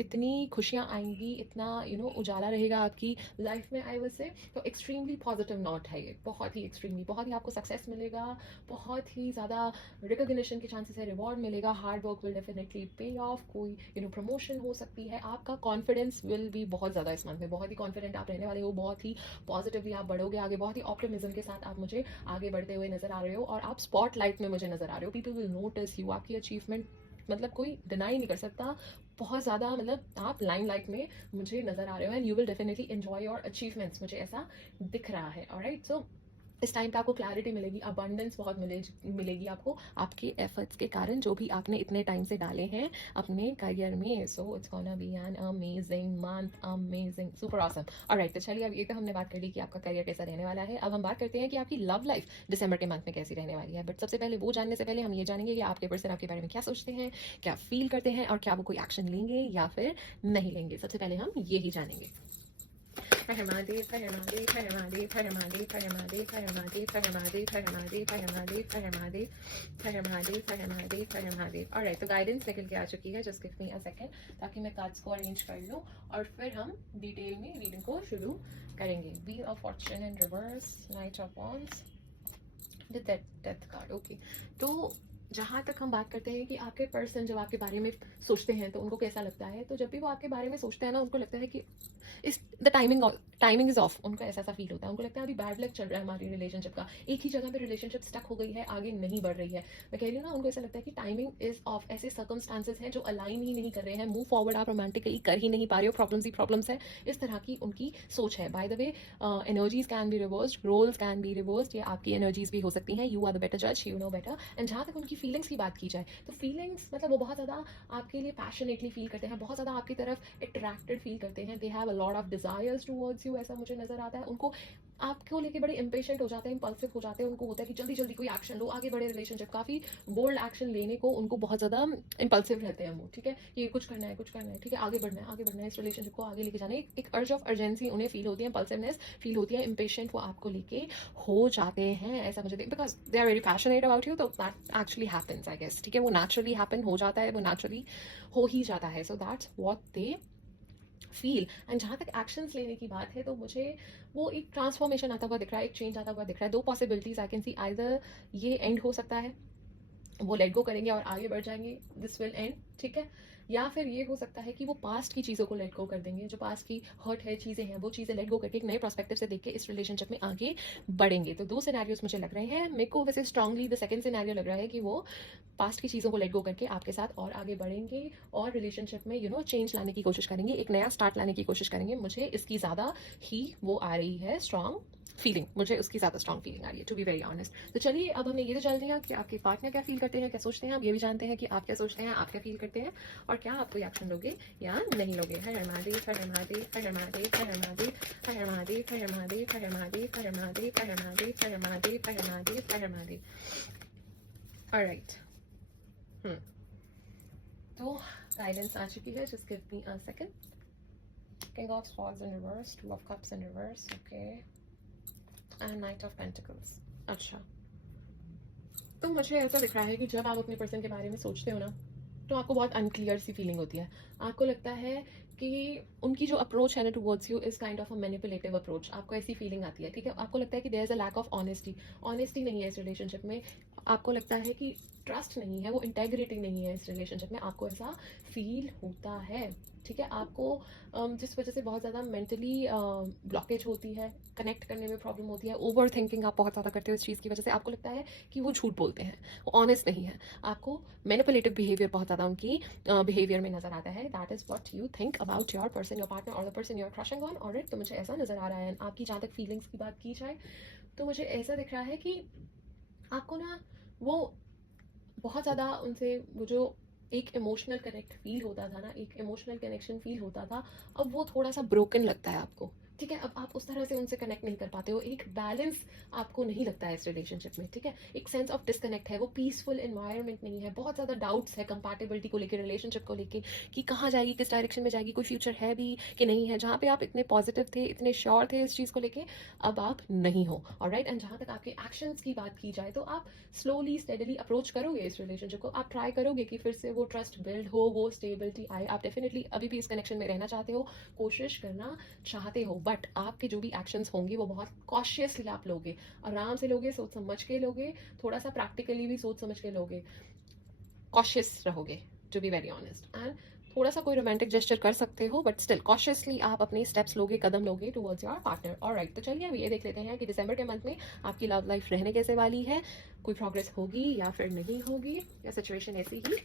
इतनी खुशियाँ आएँगी, इतना उजाला रहेगा आपकी लाइफ में, आई विल से। तो एक्सट्रीमली पॉजिटिव नोट है ये, बहुत ही एक्सट्रीमली, बहुत ही आपको सक्सेस मिलेगा, बहुत ही ज़्यादा रिकॉग्निशन के चांसेस है, रिवॉर्ड मिलेगा, हार्ड वर्क विल डेफिनेटली पे ऑफ, कोई प्रमोशन हो सकती है, आपका कॉन्फिडेंस विल भी बहुत ज़्यादा इस मंथ में, बहुत ही कॉन्फिडेंट आप रहने वाले हो, बहुत ही पॉजिटिवली आप बढ़ोगे आगे, बहुत ही ऑप्टिमिज्म के साथ आप मुझे आगे बढ़ते हुए नजर आ रहे हो, और आप स्पॉटलाइट में मुझे नजर आ रहे हो, पीपल विल नोटिस यू, आपकी अचीवमेंट मतलब कोई डिनाई नहीं कर सकता, बहुत ज़्यादा, मतलब आप लाइमलाइट में मुझे नजर आ रहे हो, and you will definitely enjoy your achievements, मुझे ऐसा दिख रहा है। ऑलराइट, सो इस टाइम पे आपको क्लैरिटी मिलेगी, अबंडेंस बहुत मिलेगी आपको, आपके एफर्ट्स के कारण, जो भी आपने इतने टाइम से डाले हैं अपने करियर में। So it's gonna be an amazing month, amazing, super awesome. Alright, तो चलिए, अब ये तो हमने बात कर ली कि आपका करियर कैसा रहने वाला है। अब हम बात करते हैं कि आपकी लव लाइफ दिसंबर के मंथ में कैसी रहने वाली है। बट सबसे पहले वो जानने से पहले हम ये जानेंगे कि आपके पर्सन आपके बारे में क्या सोचते हैं, क्या फील करते हैं, और क्या वो कोई एक्शन लेंगे या फिर नहीं लेंगे। सबसे पहले हम ये ही जानेंगे। हर महादेव, हर महादेव, हर महादेव, हर महादेव, हर महादेव, हर महादेव, हर महादेव, हर महादेव, हर महादेव, हर महादेव, हर महादेव, हर महादेव, हर महादेव। ऑलराइट, तो गाइडेंस निकल के आ चुकी है, just give me a second, ताकि मैं कार्ड्स को अरेंज कर लूँ और फिर हम डिटेल में रीडिंग को शुरू करेंगे। Wheel of Fortune in reverse, night of wands, the death card. Okay, तो जहाँ तक हम बात करते हैं कि आपके पर्सन जब आपके बारे में सोचते हैं तो उनको कैसा लगता है, तो जब भी वो आपके बारे में सोचते हैं ना, उनको लगता है कि इस द टाइमिंग इज ऑफ, उनको ऐसा फील होता है, उनको लगता है अभी बैड लक चल रहा है हमारी रिलेशनशिप का, एक ही जगह पे रिलेशनशिप स्टक हो गई है, आगे नहीं बढ़ रही है। मैं कह रही हूँ ना, उनको ऐसा लगता है कि टाइमिंग इज ऑफ, ऐसे सर्कमस्टांसेस हैं जो अलाइन ही नहीं कर रहे हैं, मूव फॉरवर्ड आप रोमांटिकली कर ही नहीं पा रहे हो, प्रॉब्लम्स ही प्रॉब्लम्स है, इस तरह की उनकी सोच है। By the way, energies can be reversed, roles can be reversed, ये आपकी एनर्जीज भी हो सकती हैं, यू आर द बेटर जज, यू नो बेटर। एंड जहाँ तक उनकी फीलिंग्स की बात की जाए, तो फीलिंग्स मतलब वो बहुत ज़्यादा आपके लिए पैशनेटली फील करते हैं, बहुत ज़्यादा आपकी तरफ अट्रैक्टेड फील करते हैं, they have a lot of desires towards you, ऐसा मुझे नजर आता है। उनको आपको लेके बड़े इंपेशेंट हो जाते हैं, इंपल्सिव हो जाते हैं, उनको होता है कि जल्दी जल्दी कोई एक्शन लो, आगे बढ़े रिलेशनशिप, काफी बोल्ड एक्शन लेने को उनको बहुत ज्यादा इंपल्सिव रहते हैं वो, ठीक है, कि कुछ करना है, कुछ करना है, ठीक है, आगे बढ़ना है, आगे बढ़ना है, इस रिलेशनशिप को आगे लेके जाना है, एक अर्ज ऑफ अर्जेंसी उन्हें फील होती है, इंपल्सिवनेस फील होती है, इंपेशेंट वो आपको लेके हो जाते हैं, ऐसा मुझे because they are very passionate about you, तो that actually happens, I guess, ठीक है, वो नेचुरली हैपन हो जाता है, वो नेचुरली हो ही जाता है। So that's what they feel. And जहाँ तक एक्शंस लेने की बात है, तो मुझे वो एक ट्रांसफॉर्मेशन आता हुआ दिख रहा है, एक चेंज आता हुआ दिख रहा है। दो possibilities I can see, either ये एंड हो सकता है, वो लेट गो करेंगे और आगे बढ़ जाएंगे, दिस विल एंड, ठीक है, या फिर ये हो सकता है कि वो पास्ट की चीज़ों को लेट गो कर देंगे, जो पास्ट की हर्ट है, चीज़ें हैं, वो चीज़ें लेट गो करके एक नए प्रोस्पेक्टिव से देख के इस रिलेशनशिप में आगे बढ़ेंगे। तो दो सिनेरियोस मुझे लग रहे हैं, मेरे को वैसे स्ट्रांगली द सेकंड सिनेरियो लग रहा है कि वो पास्ट की चीज़ों को लेट गो करके आपके साथ और आगे बढ़ेंगे और रिलेशनशिप में चेंज लाने की कोशिश करेंगे, एक नया स्टार्ट लाने की कोशिश करेंगे। मुझे इसकी ज़्यादा ही वो आ रही है स्ट्रांग फीलिंग, मुझे उसकी ज़्यादा स्ट्रांग फीलिंग आ रही है, टू बी वेरी ऑनेस्ट। तो चलिए, अब हमने ये तो जान लिया कि आपके पार्टनर क्या फील करते हैं, क्या सोचते हैं, अब ये भी जानते हैं कि आप क्या सोचते हैं, आप क्या फील करते हैं, और क्या आप कोई एक्शन लोगे या नहीं लोगे। हर हर महादेव, हर हर महादेव, हर हर महादेव, हर हर महादेव, हर हर महादेव, हर हर महादेव, हर हर महादेव, हर हर महादेव, हर हर महादेव, हर हर महादेव, हर हर महादेव, हर हर महादेव। ऑलराइट, तो गाइडेंस आ चुकी है, just give me a second. King of swords in reverse, two of cups in reverse, okay, and night of pentacles. अच्छा, तो मुझे ऐसा दिख रहा है कि जब आप अपने पर्सन के बारे में सोचते हो ना, तो आपको बहुत अनक्लियर सी फीलिंग होती है, आपको लगता है कि उनकी जो अप्रोच है ना towards you is kind of a manipulative approach, आपको ऐसी फीलिंग आती है, ठीक है, आपको लगता है कि there is a lack of honesty, honesty नहीं है इस रिलेशनशिप में, आपको लगता है कि ट्रस्ट नहीं है, वो इंटेग्रिटी नहीं है इस रिलेशनशिप में, आपको ऐसा फील होता है, ठीक है, आपको जिस वजह से बहुत ज़्यादा मेंटली ब्लॉकेज होती है, कनेक्ट करने में प्रॉब्लम होती है, ओवर थिंकिंग आप बहुत ज़्यादा करते हो इस चीज़ की वजह से, आपको लगता है कि वो झूठ बोलते हैं, वो ऑनेस्ट नहीं है, आपको मैनिपुलेटिव बिहेवियर बहुत ज़्यादा उनकी बिहेवियर में नजर आता है। That is what you think about your person, your partner, और the person you are crushing on, और तो मुझे ऐसा नजर आ रहा है। आपकी जहाँ तक फीलिंग्स की बात की जाए, तो मुझे ऐसा दिख रहा है कि आपको ना वो बहुत ज़्यादा उनसे वो जो एक इमोशनल कनेक्ट फील होता था ना, एक इमोशनल कनेक्शन फील होता था, अब वो थोड़ा सा ब्रोकन लगता है आपको, ठीक है, अब आप उस तरह से उनसे कनेक्ट नहीं कर पाते हो, एक बैलेंस आपको नहीं लगता है इस रिलेशनशिप में, ठीक है, एक सेंस ऑफ डिस्कनेक्ट है, वो पीसफुल एनवायरनमेंट नहीं है, बहुत ज़्यादा डाउट्स है कंपैटिबिलिटी को लेकर, रिलेशनशिप को लेकर कि कहाँ जाएगी, किस डायरेक्शन में जाएगी, कोई फ्यूचर है भी कि नहीं है, जहाँ पे आप इतने पॉजिटिव थे, इतने श्योर थे इस चीज़ को लेकर, अब आप नहीं हो। ऑलराइट, एंड जहाँ तक आपके एक्शंस की बात की जाए तो आप स्लोली स्टेडली अप्रोच करोगे इस रिलेशनशिप को, आप ट्राई करोगे कि फिर से वो ट्रस्ट बिल्ड हो, वो स्टेबिलिटी आए, आप डेफिनेटली अभी भी इस कनेक्शन में रहना चाहते हो, कोशिश करना चाहते हो, बट आपके जो भी एक्शंस होंगे वो बहुत कॉशियसली आप लोगे, आराम से लोगे, सोच समझ के लोगे, थोड़ा सा प्रैक्टिकली भी सोच समझ के लोगे, कॉशियस रहोगे, to be very honest, and थोड़ा सा कोई रोमांटिक जेस्चर कर सकते हो, बट स्टिल कॉशियसली आप अपने स्टेप्स लोगे, कदम लोगे टुवर्ड्स योर पार्टनर। ऑलराइट, तो चलिए अब ये देख लेते हैं कि दिसंबर के मंथ में आपकी लव लाइफ रहने कैसे वाली है, कोई प्रोग्रेस होगी या फिर नहीं होगी, या सिचुएशन ऐसी ही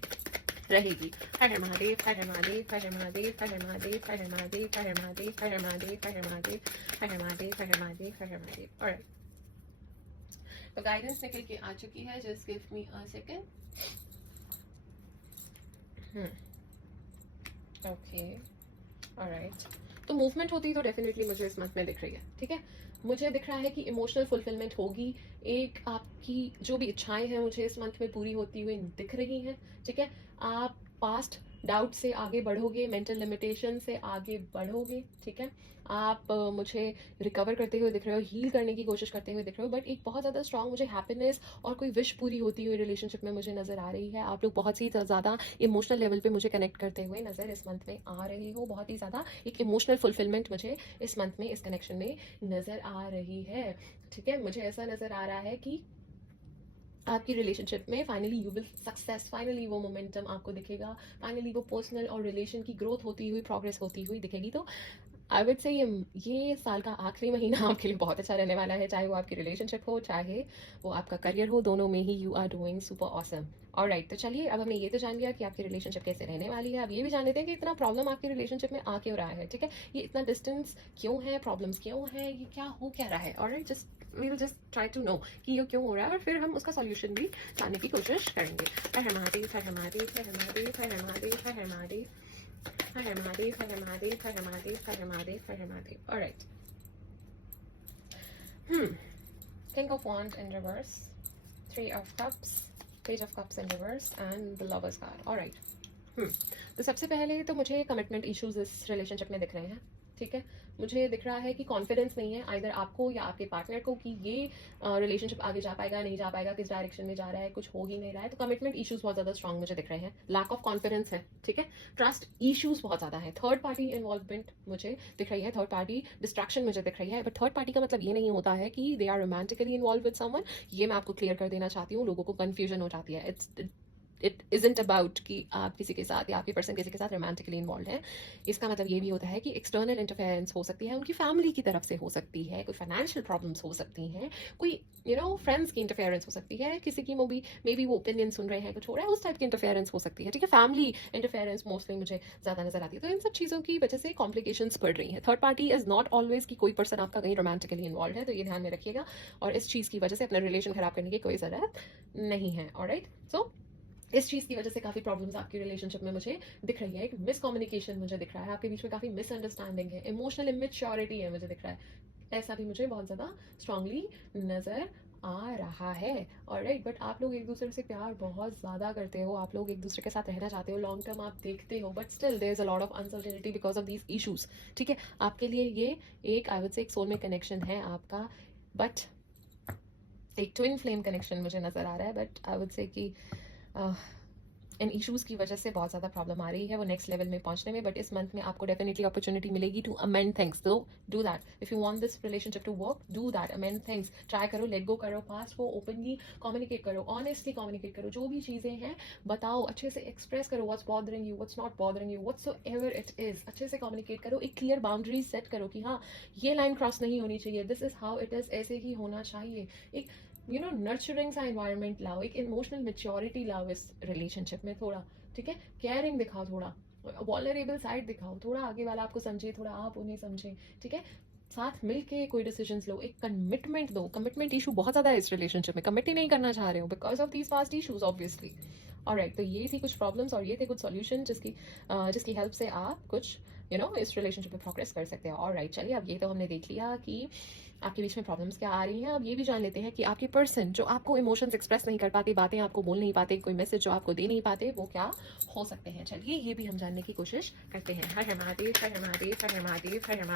रहेगी। हर हर महादेव, हर हर महादेव, हर हर महादेव, हर हर महादेव, हर हर महादेव, हर हर महादेव, हर हर महादेव, हर हर महादेव, हर हर महादेव, हर हर महादेव, हर हर महादेव। ऑलराइट, तो गाइडेंस निकल के आ चुकी है, just give me a second. Okay, alright, तो मूवमेंट होती तो डेफिनेटली मुझे इस मंथ में दिख रही है, ठीक है, मुझे दिख रहा है कि इमोशनल फुलफिलमेंट होगी, एक आपकी जो भी इच्छाएं हैं मुझे इस मंथ में पूरी होती हुई दिख रही हैं, ठीक है, आप पास्ट डाउट से आगे बढ़ोगे, मेंटल लिमिटेशन से आगे बढ़ोगे, ठीक है, आप मुझे रिकवर करते हुए दिख रहे हो, हील करने की कोशिश करते हुए दिख रहे हो, बट एक बहुत ज़्यादा स्ट्रांग मुझे हैप्पीनेस और कोई विश पूरी होती हुई रिलेशनशिप में मुझे नज़र आ रही है, आप लोग बहुत ही ज़्यादा इमोशनल लेवल पे मुझे कनेक्ट करते हुए नज़र इस मंथ में आ रहे हो, बहुत ही ज़्यादा एक इमोशनल फुलफिलमेंट मुझे इस मंथ में इस कनेक्शन में नज़र आ रही है, ठीक है, मुझे ऐसा नज़र आ रहा है कि आपकी रिलेशनशिप में finally you will success, finally वो मोमेंटम आपको दिखेगा, फाइनली वो पर्सनल और रिलेशन की ग्रोथ होती हुई, प्रोग्रेस होती हुई दिखेगी। तो आई वुड से ये साल का आखिरी महीना आपके लिए बहुत अच्छा रहने वाला है, चाहे वो आपकी रिलेशनशिप हो, चाहे वो आपका करियर हो, दोनों में ही you are doing super awesome. Alright, तो चलिए अब हमने ये तो जान लिया कि आपकी रिलेशनशिप कैसे रहने वाली है, अब ये भी जान लेते हैं कि इतना प्रॉब्लम आपकी रिलेशनशिप में आ क्यों रहा है, ठीक है, ये इतना डिस्टेंस क्यों है, प्रॉब्लम्स क्यों है, ये क्या हो क्या रहा है। Alright, just we will just try to know कि ये क्यों हो रहा है, और फिर हम उसका सॉल्यूशन भी जानने की कोशिश करेंगे। हर हर महादेव, हर हर महादेव, हर हर महादेव, हर हर महादेव, हर हर महादेव, हर हर महादेव, हर हर महादेव, हर हर महादेव, हर हर महादेव, हर हर Mahadev. Alright, King of Wands in reverse, Three of Cups, Page of Cups in reverse, and the Lovers card. Alright. तो सबसे पहले तो मुझे कमिटमेंट इश्यूज इस रिलेशनशिप में दिख रहे हैं, ठीक है, मुझे दिख रहा है कि कॉन्फिडेंस नहीं है आइदर आपको या आपके पार्टनर को कि ये रिलेशनशिप आगे जा पाएगा, नहीं जा पाएगा, किस डायरेक्शन में जा रहा है, कुछ हो ही नहीं रहा है, तो कमिटमेंट इश्यूज बहुत ज़्यादा स्ट्रांग मुझे दिख रहे हैं, लैक ऑफ कॉन्फिडेंस है, ठीक है, ट्रस्ट इश्यूज बहुत ज़्यादा है, थर्ड पार्टी इन्वॉल्वमेंट मुझे दिख रही है, थर्ड पार्टी डिस्ट्रैक्शन मुझे दिख रही है, बट थर्ड पार्टी का मतलब ये नहीं होता है कि they are romantically involve with someone, ये मैं आपको क्लियर कर देना चाहती हूँ, लोगों को कन्फ्यूजन हो जाती है, इट इज़ंट अबाउट कि आप किसी के साथ या आपकी पर्सन किसी के साथ रोमांटिकली इन्वॉल्व है, इसका मतलब ये भी होता है कि एक्सटर्नल इंटरफेरेंस हो सकती है, उनकी फैमिली की तरफ से हो सकती है, कोई फाइनेंशियल प्रॉब्लम्स हो सकती हैं, कोई फ्रेंड्स की इंटरफेरेंस हो सकती है, किसी की मे बी वो ओपिनियन सुन रहे हैं, कुछ हो रहा है, उस टाइप की इंटरफेरेंस हो सकती है, ठीक है, फैमिली इंटरफेरेंस मोस्टली मुझे ज़्यादा नजर आती है, तो इन सब चीज़ों की वजह से कॉम्प्लिकेशंस बढ़ रही हैं। Third party is not always कि कोई पर्सन आपका कहीं रोमांटिकली इन्वॉल्व है, तो ये ध्यान में रखिएगा, और इस चीज़ की वजह से अपना रिलेशन खराब करने की कोई ज़रूरत नहीं है। ऑलराइट, सो इस चीज़ की वजह से काफ़ी प्रॉब्लम्स आपकी रिलेशनशिप में मुझे दिख रही है, एक मिसकम्युनिकेशन मुझे दिख रहा है, आपके बीच में काफ़ी मिसअंडरस्टैंडिंग है, इमोशनल इमेच्योरिटी है मुझे दिख रहा है, ऐसा भी मुझे बहुत ज़्यादा स्ट्रांगली नज़र आ रहा है। ऑलराइट, बट आप लोग एक दूसरे से प्यार बहुत ज़्यादा करते हो, आप लोग एक दूसरे के साथ रहना चाहते हो, लॉन्ग टर्म आप देखते हो, but still there is a lot of uncertainty because of these issues, ठीक है, आपके लिए ये एक आई वुड से एक सोलमेट कनेक्शन है आपका, बट एक ट्विन फ्लेम कनेक्शन मुझे नज़र आ रहा है, बट आई वुड से कि इन इश्यूज़ की वजह से बहुत ज़्यादा प्रॉब्लम आ रही है वो नेक्स्ट लेवल में पहुंचने में, बट इस मंथ में आपको डेफिनेटली अपॉर्चुनिटी मिलेगी टू अमेंड थिंग्स, तो do that, if you want this relationship to work, do that, amend things, try करो, लेट गो करो, पास्ट को ओपनली कम्युनिकेट करो, ऑनेस्टली कम्युनिकेट करो, जो भी चीज़ें हैं बताओ, अच्छे से एक्सप्रेस करो, what's bothering you, what's not bothering you, whatsoever it is, अच्छे से कम्युनिकेट करो, एक क्लियर बाउंड्रीज सेट करो कि हाँ ये लाइन क्रॉस नहीं होनी चाहिए, this is how it is, ऐसे ही होना चाहिए, एक नर्चरिंग सा एनवायरनमेंट लाओ, एक इमोशनल मेच्योरिटी लाओ इस रिलेशनशिप में थोड़ा, ठीक है, केयरिंग दिखाओ, थोड़ा वॉलरेबल साइड दिखाओ, थोड़ा आगे वाला आपको समझे, थोड़ा आप उन्हें समझें, ठीक है, साथ मिलके कोई डिसीजंस लो, एक कमिटमेंट दो, कमिटमेंट इशू बहुत ज़्यादा है इस रिलेशनशिप में, कमिट ही नहीं करना चाह रहे हो because of these past issues obviously. Alright, तो ये थी कुछ प्रॉब्लम्स और ये थे कुछ सॉल्यूशन जिसकी हेल्प से आप कुछ इस रिलेशनशिप में प्रोग्रेस कर सकते हैं। ऑलराइट, चलिए अब ये तो हमने देख लिया कि आपके बीच में प्रॉब्लम्स क्या आ रही हैं। अब ये भी जान लेते हैं कि आपके पर्सन जो आपको इमोशंस एक्सप्रेस नहीं कर पाते, बातें आपको बोल नहीं पाते, कोई मैसेज जो आपको दे नहीं पाते, वो क्या हो सकते हैं। चलिए ये भी हम जानने की कोशिश करते हैं। हर हर महादेव, हर हर महादेव, हर हर महादेव, हर हर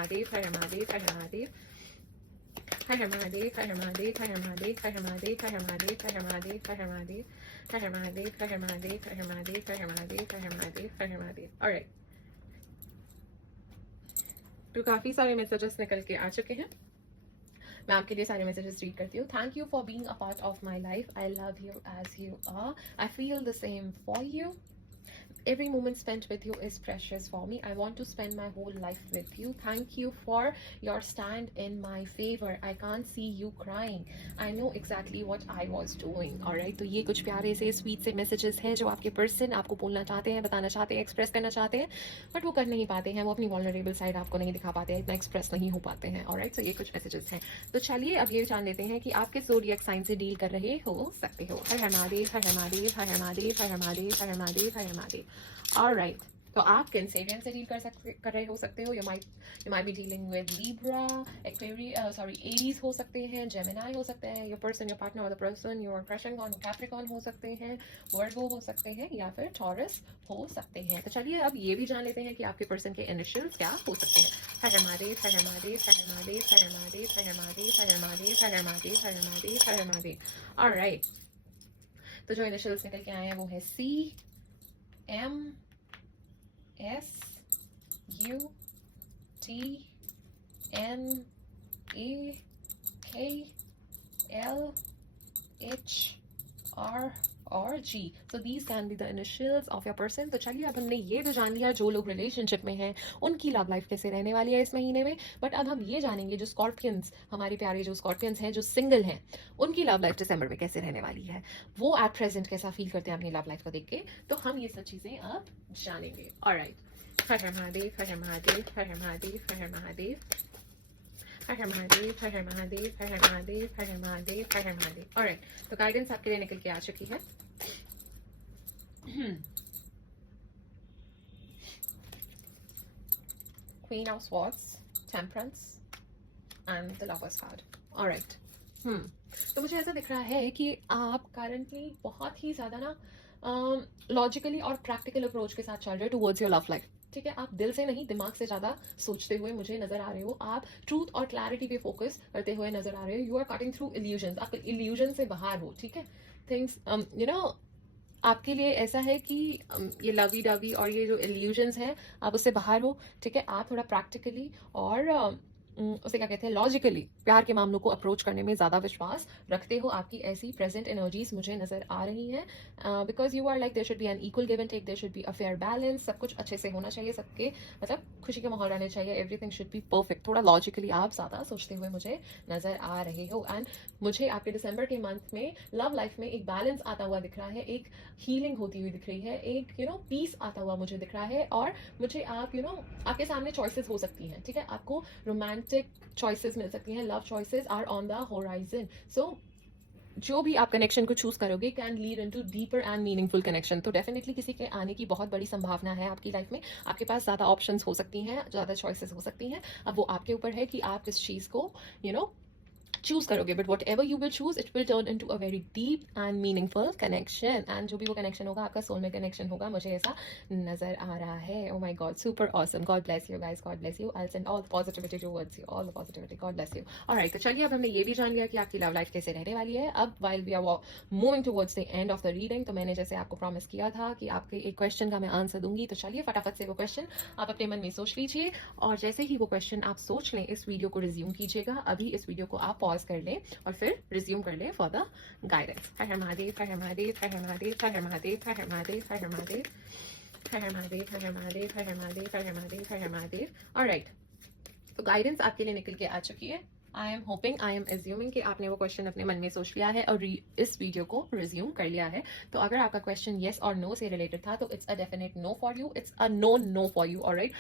महादेव, हर हर महादेव, हर हर महादेव, हर हर महादेव, हर हर महादेव, हर हर महादेव, हर हर महादेव, हर हर महादेव, हर हर महादेव, हर हर महादेव, हर हर महादेव, हर हर महादेव, हर हर महादेव, हर हर महादेव, हर हर महादेव, हर हर महादेव। ऑलराइट, तो काफी सारे मैसेजेस निकल के आ चुके हैं। मैं आपके लिए सारे मैसेजेस रीड करती हूँ। Thank you for being a part of my life, I love you as you are, I feel the same for you, every moment spent with you is precious for me, I want to spend my whole life with you, thank you for your stand in my favor, I can't see you crying, I know exactly what I was doing। alright, तो ये कुछ प्यारे से sweet से messages हैं जो आपके person आपको बोलना चाहते हैं, बताना चाहते हैं, एक्सप्रेस करना चाहते हैं, बट वो कर नहीं पाते हैं, वो अपनी वल्नरेबल साइड आपको नहीं दिखा पाते हैं, इतना एक्सप्रेस नहीं हो पाते हैं। ऑलराइट, तो ये कुछ मैसेजेस हैं। तो चलिए अब ये जान लेते हैं कि आप किस ज़ोडिएक साइन से डील कर रहे हो सकते हो। हर हर महादेव, हर हर महादेव, हर हर महादेव, हर हर महादेव, हर हर महादेव, हर हर महादेव। ऑलराइट, तो आप कैंसेरियन से डील कर रहे हो सकते हो। You might be dealing with Libra, Aries हो सकते हैं, जेमिनाई हो सकते हैं, योर पर्सन, योर पार्टनर और the person your crushing on, Capricorn हो सकते हैं, वर्गो हो सकते हैं, या फिर टॉरस हो सकते हैं। तो चलिए अब ये भी जान लेते हैं कि आपके पर्सन के इनिशियल्स क्या हो सकते हैं। हर हर महादेव, हर हर महादेव, हर हर महादेव, हर हर महादेव, हर हर महादेव, हर हर महादेव, हर हर महादेव, हर हर महादेव, हर हर महादेव। ऑलराइट, तो जो इनिशियल्स निकल के आए हैं वो है C M S U T N A K L H R और G। So these can be the initials of your person। तो चलिए अब हमने ये तो जान लिया जो लोग रिलेशनशिप में हैं उनकी लव लाइफ कैसे रहने वाली है इस महीने में, बट अब हम ये जानेंगे जो स्कॉर्पियंस, हमारे प्यारे जो स्कॉर्पियंस हैं जो सिंगल हैं, उनकी लव लाइफ दिसंबर में कैसे रहने वाली है, वो एट प्रेजेंट कैसा फील करते हैं अपनी लव लाइफ को देख के। तो हम ये सब चीज़ें अब जानेंगे। ऑलराइट, हर हर महादेव, हर हर महादेव, हर हर महादेव, हर हर महादेव, हर हर महादेव, हर हर महादेव, हर हर महादेव, हर हर महादेव, हर हर महादेव। ऑलराइट, तो गाइडेंस आपके लिए निकल के आ चुकी है। Queen of Swords, Temperance and the Lover's card। Alright, तो मुझे ऐसा दिख रहा है कि आप करंटली बहुत ही ज़्यादा ना लॉजिकली और प्रैक्टिकल अप्रोच के साथ चल रहे हो टुवर्ड्स योर लव लाइफ। ठीक है, आप दिल से नहीं दिमाग से ज़्यादा सोचते हुए मुझे नज़र आ रहे हो। आप ट्रूथ और क्लैरिटी पे फोकस करते हुए नज़र आ रहे हो। You are cutting through illusions, आप इल्यूजन से बाहर हो। ठीक है, थिंग्स आपके लिए ऐसा है कि ये लवी डवी और ये जो इल्यूजन्स हैं आप उससे बाहर हो। ठीक है, आप थोड़ा प्रैक्टिकली और उसे क्या कहते हैं लॉजिकली प्यार के मामलों को अप्रोच करने में ज़्यादा विश्वास रखते हो। आपकी ऐसी प्रेजेंट एनर्जीज मुझे नज़र आ रही हैं, because you are like there should be an equal give and take, there should be a fair balance, सब कुछ अच्छे से होना चाहिए, सबके मतलब खुशी के माहौल रहने चाहिए, एवरीथिंग शुड बी परफेक्ट। थोड़ा लॉजिकली आप ज़्यादा सोचते हुए मुझे नज़र आ रहे हो। एंड मुझे आपके दिसंबर के मंथ में लव लाइफ में एक बैलेंस आता हुआ दिख रहा है, एक हीलिंग होती हुई दिख रही है, एक पीस आता हुआ मुझे दिख रहा है। और मुझे आप आपके सामने चॉइसेस हो सकती हैं। ठीक है, आपको रोमांटिक चॉइसेस मिल सकती हैं, love choices are on the horizon. So जो भी आप कनेक्शन को चूज करोगे can lead into deeper and meaningful connection. तो डेफिनेटली किसी के आने की बहुत बड़ी संभावना है आपकी लाइफ में। आपके पास ज़्यादा ऑप्शंस हो सकती हैं, ज़्यादा चॉइसेस हो सकती हैं। अब वो आपके ऊपर है कि आप किस चीज़ को चूज करोगे, but what ever you will choose it will turn into a very deep and meaningful connection. And जो भी वो कनेक्शन होगा आपका सोल में कनेक्शन होगा, मुझे ऐसा नजर आ रहा है। ओ my God, super awesome, God bless you guys, God bless you, I send all the positivity towards you, all the positivity, God bless you. Alright, तो चलिए अब हमने ये भी जान लिया कि आपकी लव लाइफ कैसे रहने वाली है। अब while we are moving towards the end of the reading, तो मैंने जैसे आपको प्रॉमिस किया था कि आपके एक क्वेश्चन का मैं आंसर दूंगी, तो चलिए फटाफट से वो क्वेश्चन आप अपने मन में सोच लीजिए, और जैसे ही वो क्वेश्चन आप सोच लें इस वीडियो को रिज्यूम कीजिएगा। अभी इस वीडियो को आप पॉज कर लें और फिर रिज्यूम कर ले फॉर द गाइडेंस। हर हर महादेव, हर हर महादेव, हर हर महादेव, हर हर महादेव, हर हर महादेव, हर हर महादेव, हर हर महादेव, हर हर महादेव, हर हर महादेव, हर हर महादेव, हर हर महादेव। ऑलराइट, तो गाइडेंस आपके लिए निकल के आ चुकी है। I am hoping, I am assuming कि आपने वो क्वेश्चन अपने मन में सोच लिया है और इस वीडियो को रिज्यूम कर लिया है। तो अगर आपका क्वेश्चन येस और नो से रिलेटेड था तो it's a definite no for you, it's a no for you. Alright,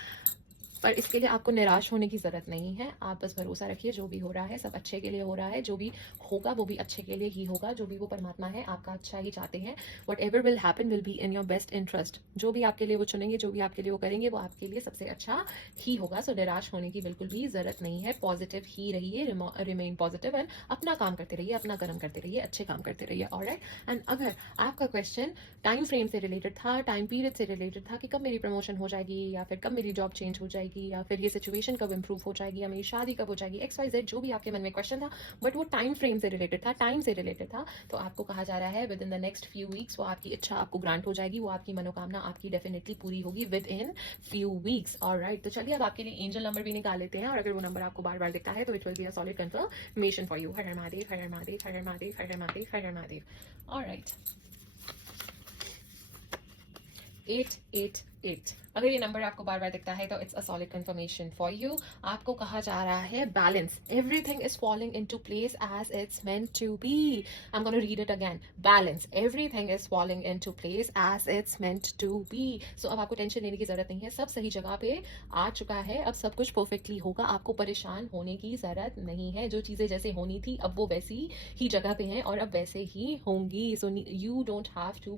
पर इसके लिए आपको निराश होने की ज़रूरत नहीं है। आप बस भरोसा रखिए, जो भी हो रहा है सब अच्छे के लिए हो रहा है, जो भी होगा वो भी अच्छे के लिए ही होगा, जो भी वो परमात्मा है आपका अच्छा ही चाहते हैं। Whatever will happen will be in your best interest. जो भी आपके लिए वो चुनेंगे, जो भी आपके लिए वो करेंगे, वो आपके लिए सबसे अच्छा ही होगा। सो निराश होने की बिल्कुल भी ज़रूरत नहीं है। पॉजिटिव ही रहिए, रिमेन पॉजिटिव एंड अपना काम करते रहिए, अपना कर्म करते रहिए, अच्छे काम करते रहिए। ऑलराइट। एंड अगर आपका क्वेश्चन टाइम फ्रेम से रिलेटेड था, टाइम पीरियड से रिलेटेड था कि कब मेरी प्रमोशन हो जाएगी, या फिर कब मेरी जॉब चेंज हो जाएगी, या फिर ये सिचुएशन कब इंप्रूव हो जाएगी, या मेरी शादी कब हो जाएगी, XYZ जो भी आपके मन में क्वेश्चन था, बट वो टाइम फ्रेम से रिलेटेड था, टाइम से रिलेटेड था, तो आपको कहा जा रहा है with in the next few weeks वो आपकी इच्छा आपको ग्रांट हो जाएगी, वो आपकी मनोकामना आपकी डेफिनेटली पूरी होगी with in few weeks. Alright, तो चलिए अब आपके लिए एंजल नंबर भी निकाल लेते हैं, और अगर वो नंबर आपको बार बार दिखता है तो it will be a solid confirmation for you. हर हर महादेव, हर हर महादेव, हर हर महादेव, हर हर महादेव, हर हर महादेव। ऑलराइट, 888। अगर ये नंबर आपको बार बार दिखता है तो it's a solid confirmation for you. आपको कहा जा रहा है balance, everything is falling into place as it's meant to be. I am gonna read it again, balance, everything is falling into place as it's meant to be. So अब आपको tension लेने की जरूरत नहीं है, सब सही जगह पे आ चुका है, अब सब कुछ परफेक्टली होगा, आपको परेशान होने की जरूरत नहीं है। जो चीजें जैसे होनी थी अब वो वैसी ही जगह पे हैं और अब वैसे ही होंगी। So you don't have to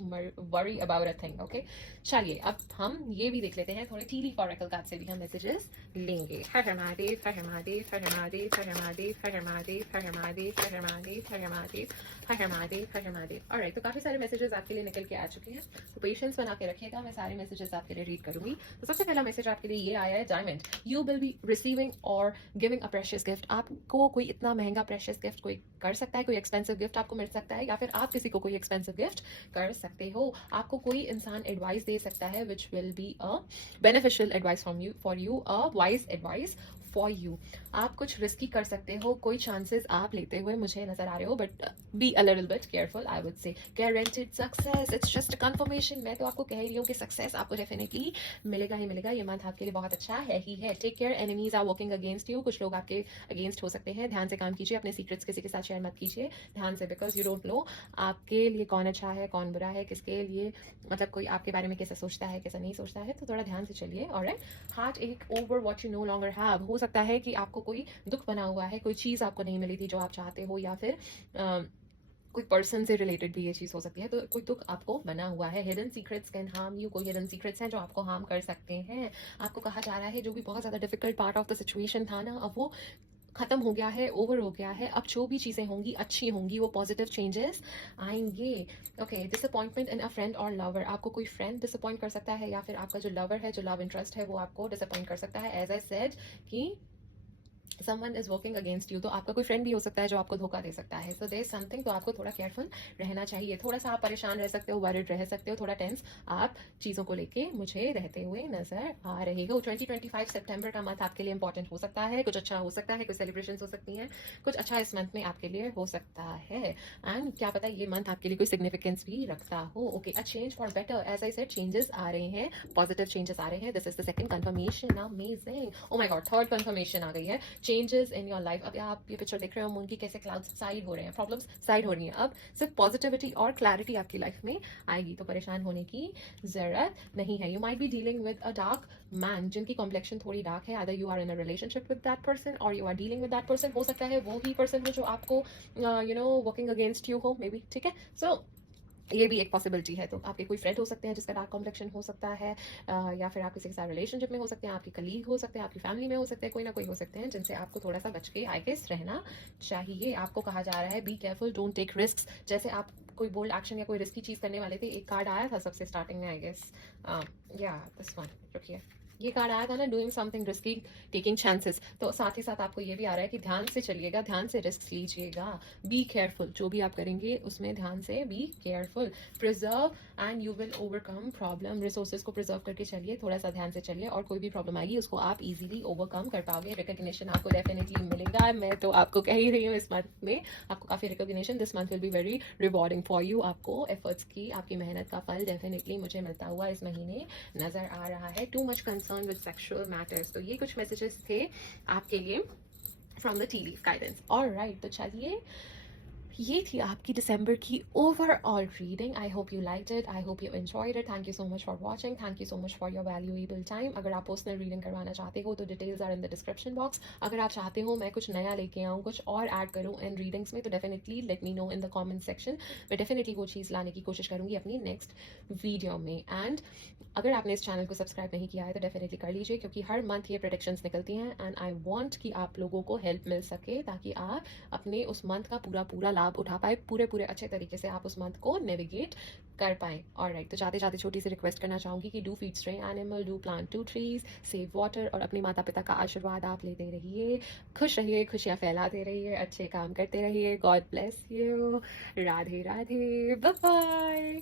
worry about a thing. Okay, चलिए अब हम ये भी देख लेते हैं, थोड़े टी लीफ ऑरेकल कार्ड से भी हम मैसेजेस लेंगे। हर हर महादेव, हर हर महादेव, हर हर महादेव, हर हर महादेव, हर हर महादेव, हर हर महादेव, हर हर महादेव, हर हर महादेव, हर हर महादेव, हर हर महादेव। ऑलराइट, तो काफी सारे मैसेजेस आपके लिए निकल के आ चुके हैं, तो पेशेंस बना के रखिएगा, मैं सारे मैसेजेस आपके लिए रीड करूंगी। तो सबसे पहला मैसेज आपके लिए ये आया है, diamond, you will be receiving और गिविंग अ प्रेशियस गिफ्ट। आपको कोई इतना महंगा प्रेशियस गिफ्ट कोई कर सकता है, कोई एक्सपेंसिव गिफ्ट आपको मिल सकता है, या फिर आप किसी को कोई एक्सपेंसिव गिफ्ट कर सकते हो। आपको कोई इंसान एडवाइस दे सकता है which will be a beneficial advice from you, for you, a wise advice for you. आप कुछ रिस्की कर सकते हो, कोई चांसेस आप लेते हुए मुझे नजर आ रहे हो, but be a little bit careful. I would say guaranteed success, it's just confirmation. मैं तो आपको कह रही हूँ कि सक्सेस आपको डेफिनेटली मिलेगा ही मिलेगा। ये मंथ आपके लिए बहुत अच्छा है ही है। Take care, enemies are working against you, कुछ लोग आपके अगेंस्ट हो सकते हैं, ध्यान से काम कीजिए, अपने सीक्रेट्स किसी के साथ शेयर मत कीजिए ध्यान से, बिकॉज यू डोंट नो आपके लिए कौन अच्छा है कौन बुरा है, किसके लिए मतलब कोई आपके बारे में कैसा सोचता है कैसा नहीं सोचता है, तो थोड़ा ध्यान से चलिए। ऑलराइट, हार्ट एक over what you know longer have, हो सकता है कि आपको कोई दुख बना हुआ है, कोई चीज़ आपको नहीं मिली थी जो आप चाहते हो, या फिर कोई पर्सन से रिलेटेड भी ये चीज़ हो सकती है, तो कोई दुख आपको बना हुआ है। Hidden secrets can harm you, कोई हिडन सीक्रेट्स हैं जो आपको हार्म कर सकते हैं। आपको कहा जा रहा है जो भी बहुत ज़्यादा difficult part of the situation था ना, अब वो खत्म हो गया है, ओवर हो गया है। अब जो भी चीज़ें होंगी अच्छी होंगी, वो पॉजिटिव चेंजेस आएंगे। ओके, डिसअपॉइंटमेंट इन अ फ्रेंड और लवर, आपको कोई फ्रेंड डिसअपॉइंट कर सकता है, या फिर आपका जो लवर है, जो लव इंटरेस्ट है, वो आपको डिसअपॉइंट कर सकता है। एज आई सेड कि someone is working against you, तो आपका कोई फ्रेंड भी हो सकता है जो आपको धोखा दे सकता है। सो देयर इज समथिंग, तो आपको थोड़ा केयरफुल रहना चाहिए। थोड़ा सा आप परेशान रह सकते हो, वरिड रह सकते हो, थोड़ा टेंस आप चीज़ों को लेके मुझे रहते हुए नजर आ रहे हो। 2025 सितंबर का मंथ आपके लिए इंपॉर्टेंट हो सकता है, कुछ अच्छा हो सकता है, कुछ सेलिब्रेशन हो सकती हैं, कुछ अच्छा इस मंथ में आपके लिए हो सकता है। एंड क्या पता ये मंथ आपके लिए कोई सिग्निफिकेंस भी रखता हो। Okay, a change for better, as I said changes आ रहे हैं, पॉजिटिव चेंजेस आ रहे हैं। This is the second confirmation, amazing. Oh my god, third confirmation आ गई है, चेंजेस इन योर लाइफ। अब आप ये पिक्चर देख रहे हो, मून की कैसे क्लाउड्स साइड हो रहे हैं, प्रॉब्लम्स साइड हो रही हैं, अब सिर्फ पॉजिटिविटी और क्लैरिटी आपकी लाइफ में आएगी, तो परेशान होने की जरूरत नहीं है। You might be dealing with a dark man, जिनकी कॉम्प्लेक्शन थोड़ी डार्क है, other you are in a relationship with that person और you are dealing with that person. हो सकता है वो ही पर्सन हो जो आपको you know working against you हो, मे बी, ठीक है। सो ये भी एक पॉसिबिलिटी है। तो आपके कोई फ्रेंड हो सकते हैं जिसका डार्क कॉम्प्लेक्शन हो सकता है, या फिर आप किसी के साथ रिलेशनशिप में हो सकते हैं, आपकी कलीग हो सकते हैं, आपकी फैमिली में हो सकते हैं, कोई ना कोई हो सकते हैं जिनसे आपको थोड़ा सा बच के आई गेस रहना चाहिए। आपको कहा जा रहा है be careful, don't take risk. जैसे आप कोई बोल्ड एक्शन या कोई रिस्की चीज़ करने वाले थे, एक कार्ड आया था सबसे स्टार्टिंग में, आई गेस या दिस वन, रुकिए, ये कार्ड आया था ना, doing something risky, taking chances. तो साथ ही साथ आपको ये भी आ रहा है कि ध्यान से चलिएगा, ध्यान से रिस्क लीजिएगा, बी केयरफुल, जो भी आप करेंगे उसमें ध्यान से be careful, preserve and you will overcome problem. Resources को प्रिजर्व करके चलिए, थोड़ा सा ध्यान से चलिए, और कोई भी प्रॉब्लम आएगी उसको आप इजीली ओवरकम कर पाओगे। रिकॉग्निशन आपको डेफिनेटली मिलेगा, मैं तो आपको कह ही रही हूँ, इस मंथ में आपको काफ़ी recognition, this month will be very rewarding for you. आपको एफर्ट्स की, आपकी मेहनत का फल डेफिनेटली मुझे मिलता हुआ इस महीने नजर आ रहा है। Too much concern with sexual matters, तो ये कुछ मैसेजेस थे आपके लिए from the tea leaf guidance. Alright, तो चलिए ये थी आपकी दिसंबर की overall reading. I hope you liked it, I hope you enjoyed it. Thank you so much for watching, thank you so much for your valuable time. अगर आप personal reading करवाना चाहते हो तो details are in the description box. अगर आप चाहते हो मैं कुछ नया लेके आऊँ, कुछ और ऐड करूँ इन रीडिंग्स में, तो definitely let me know in the comment section. मैं डेफिनेटली वो चीज़ लाने की कोशिश करूँगी अपनी नेक्स्ट वीडियो में। एंड अगर आपने इस चैनल को सब्सक्राइब नहीं किया है तो डेफिनेटली कर लीजिए, क्योंकि हर मंथ ये प्रोडिक्शंस निकलती हैं एंड आई वांट कि आप लोगों को हेल्प मिल सके, ताकि आप अपने उस मंथ का पूरा पूरा लाभ उठा पाए, पूरे पूरे अच्छे तरीके से आप उस मंथ को नेविगेट कर पाएँ। ऑलराइट, तो जाते जाते छोटी सी रिक्वेस्ट करना चाहूँगी कि do feed stray animal, do plant 2 trees, save water, और अपने माता पिता का आशीर्वाद आप लेते रहिए, खुश रहिए, खुशियाँ फैलाते रहिए, अच्छे काम करते रहिए। God bless you. Radhe Radhe, bye bye.